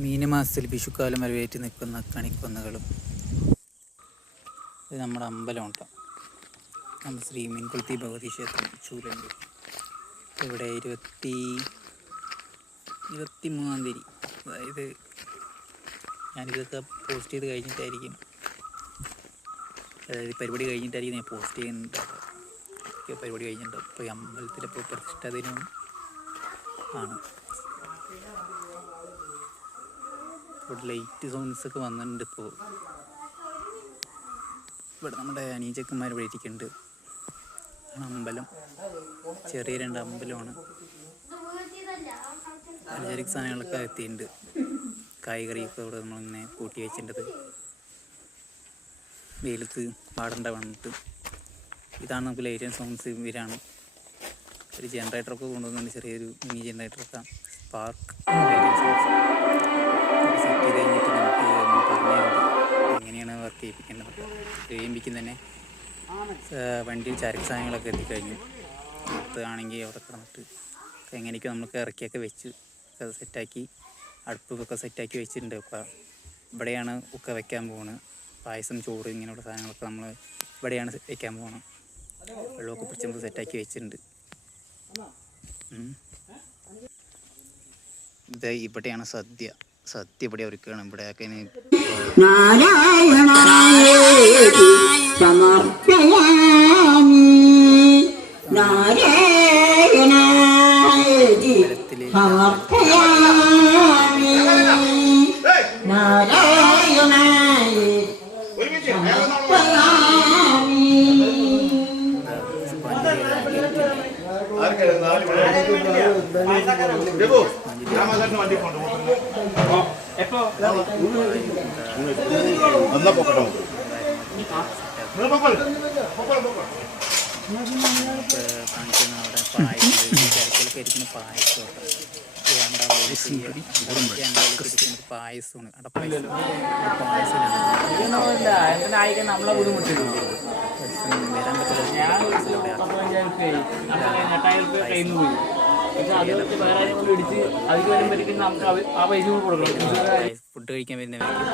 മീനമാസത്തിൽ വിഷുക്കാലം വരവേറ്റ് നിൽക്കുന്ന കണിക്കൊന്നകളും. ഇത് നമ്മുടെ അമ്പലം കേട്ടോ. നമ്മുടെ ശ്രീ മീൻകുളത്തി ഭഗവതി ക്ഷേത്രം ചൂലുണ്ട്. ഇവിടെ 23-ാം തീയതി, അതായത് ഞാനിതൊക്കെ പോസ്റ്റ് ചെയ്ത് കഴിഞ്ഞിട്ടായിരിക്കും, അതായത് പരിപാടി കഴിഞ്ഞിട്ടായിരിക്കും ഞാൻ പോസ്റ്റ് ചെയ്യുന്നുണ്ട്. പരിപാടി കഴിഞ്ഞിട്ടുണ്ടാവും. ഇപ്പോൾ ഈ അമ്പലത്തിലിപ്പോൾ പ്രതിഷ്ഠാ ദിനം ആണ്. ഇവിടെ ലൈറ്റ് സൗണ്ട്സൊക്കെ വന്നിട്ടുണ്ട്. ഇപ്പോൾ ഇവിടെ നമ്മുടെ അനീചക്കന്മാർ ഇവിടെ ഇരിക്കുന്നുണ്ട്. അമ്പലം ചെറിയ 2 അമ്പലമാണ്. പലചരക്ക് സാധനങ്ങളൊക്കെ എത്തിയിട്ടുണ്ട്. കായ്കറിയൊക്കെ ഇവിടെ നമ്മളിങ്ങനെ കൂട്ടി വെച്ചിട്ടുണ്ട്. വെയിലത്ത് പാടണ്ട വന്നിട്ട് ഇതാണ് നമുക്ക് ലൈറ്റ് ആൻഡ് സൗണ്ട്സ്. ഇവരാണ് ഒരു ജനറേറ്ററൊക്കെ കൊണ്ടുവന്നുണ്ട്. ചെറിയൊരു മിനി ജനറേറ്ററൊക്കെ spark light and sounds set ചെയ്ത് കഴിഞ്ഞിട്ട് നമുക്ക് പറഞ്ഞുതരുന്നുണ്ട് എങ്ങനെയാണ് വർക്ക് ചെയ്യിപ്പിക്കേണ്ടതൊക്കെ. ചെയ്യിപ്പിക്കും തന്നെ വണ്ടിയിൽ ചരക്ക് സാധനങ്ങളൊക്കെ എത്തിക്കഴിഞ്ഞു. അടുത്താണെങ്കിൽ അവിടെ കിടന്നിട്ട് എങ്ങനെയൊക്കെ നമുക്ക് ഇറക്കിയൊക്കെ വെച്ച് അത് സെറ്റാക്കി അടുപ്പൊക്കെ സെറ്റാക്കി വെച്ചിട്ടുണ്ട്. അപ്പോൾ ഇവിടെയാണ് ഒക്കെ വയ്ക്കാൻ പോകുന്നത്. പായസം, ചോറ്, ഇങ്ങനെയുള്ള സാധനങ്ങളൊക്കെ നമ്മൾ ഇവിടെയാണ് വയ്ക്കാൻ പോകുന്നത്. വെള്ളമൊക്കെ പിടിച്ച് നമുക്ക് സെറ്റാക്കി വെച്ചിട്ടുണ്ട്. ഇത് ഇവിടെയാണ് സദ്യ ഇവിടെ ഒരുക്കുകയാണ്. ഇവിടെയൊക്കെ പായസമാണ്. നമ്മളെ ബുദ്ധിമുട്ടിട്ടുണ്ട് വരാൻ പറ്റില്ല. ഫുഡ് കഴിക്കാൻ വരുന്നവർക്ക്